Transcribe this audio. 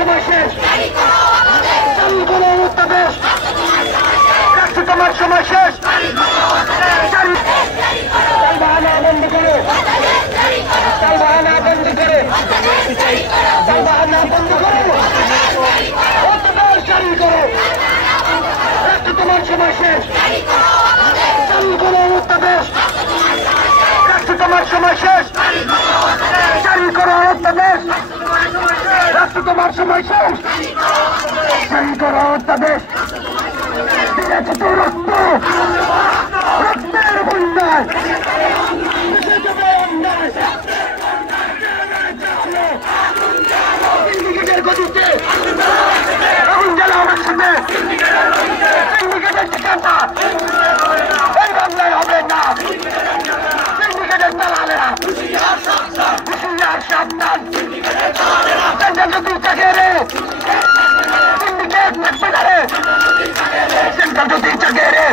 সময় শেষ। চালু করো অধ্যাদেশ। রাষ্ট্র তোমার সময় শেষ। বাহানা বন্ধ করো। বাহানা বন্ধ করো। বাহানা বন্ধ করো। অধ্যাদেশ জারি করো। রাষ্ট্র তোমার সময় শেষ। চালু করো অধ্যাদেশ। রাষ্ট্র তোমার সময় শেষ। জারি করো অধ্যাদেশ। রাষ্ট্র তোমার সময় শেষ। জারি করো অধ্যাদেশ। দিয়েছে তো রক্ত, রক্তের বন্যায় সিন্ডিকেটের গতিতে আগুন জ্বালাও একসাথে। সিন্ডিকেটের ঠিকানা এই বাংলায় হবে না। সিন্ডিকেটের দালালেরা হুঁশিয়ার সাবধান। যদি থাকে রে সিন্ডিকেট থাকবে না রে। যদি থাকে রে